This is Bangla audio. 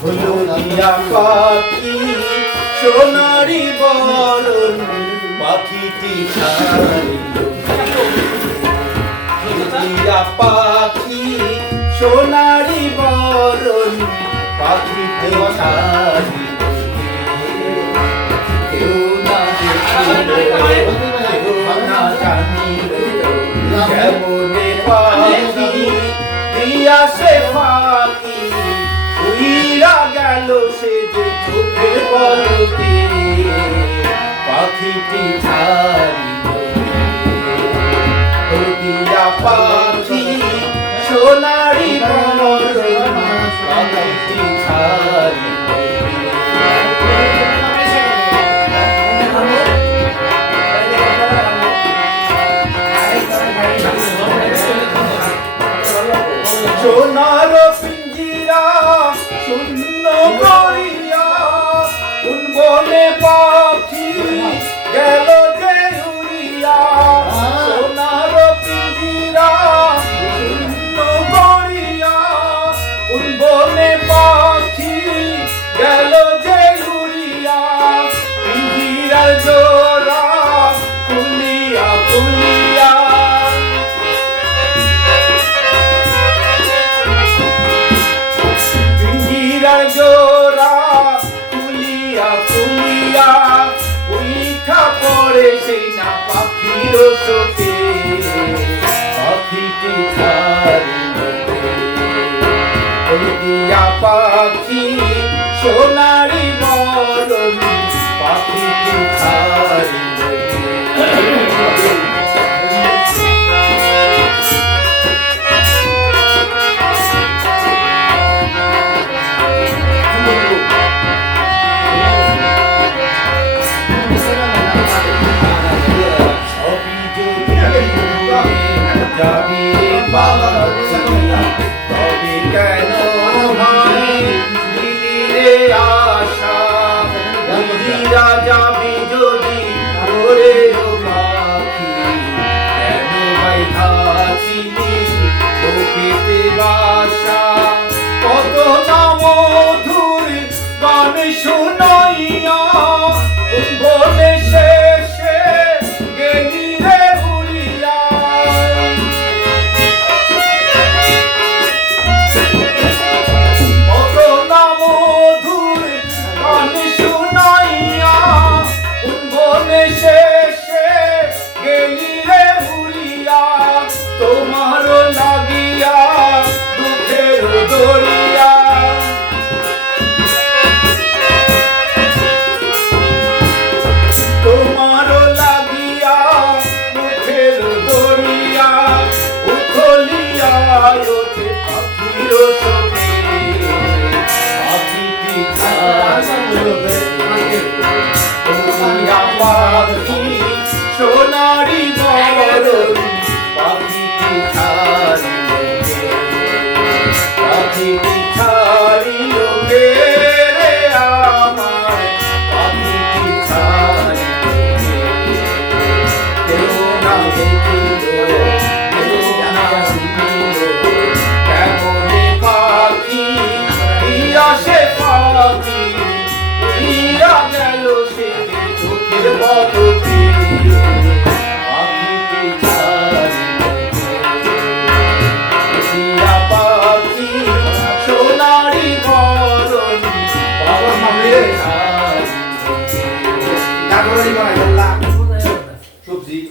হলো দিয়া পাখি সোনারি বরণ পাখিটি দিয়া পাখি সোনারি বরণ পাখিতে কেউ না দেখিল কেউ না জানিল কেমনে পাখি দিয়া সে পাখি উইরা গেল সে যে চোখের পলকে পাখিটি ছাড়িল দিয়া পাখি সোনারি বরণ পাখিটি ছাড়িল সোনার পিঞ্জিরা শূন্য করিয়া কোন বনে পাখি গেল যে উড়িয়া সোনার পিঞ্জিরা শূন্য করিয়া কোন বনে পাখি গেল যে উড়িয়া পিঞ্জিরার জোড়া খুলিয়া খুলিয়া জোড়া খুলিয়া খুলিয়া উইঠা পড়ে সেই না পাখির চোখে পাখিটি ছাড়িয়া পাখি সোনারি বরণ পাখিটি ছাড়িল যাবি তবে কেন দিলি রে আশা দিদিরা যাবি যদি ওরে পাখি কেন বাইধাছিলি চোখেতে বাসা কত না মধুর গান শুনাইয়া বনে শেষে গেলি রে উড়িয়া শেষে গেলি রে উড়িয়া তোমার লাগিয়া দুঃখের দরিয়া তোমার লাগিয়া দুঃখের দরিয়া উথলিয়া ওঠে পাখির চোখে পাখিটি পাখি সোনারি বরণ পাখিটি ছাড়িল গে রে আমার পাখিটি ছাড়িল কেউ না দেখিল কেউ না শুনিল কেমনে পাখি দিয়া সে পাখি উড়িয়া গেল সে চোখের পলকে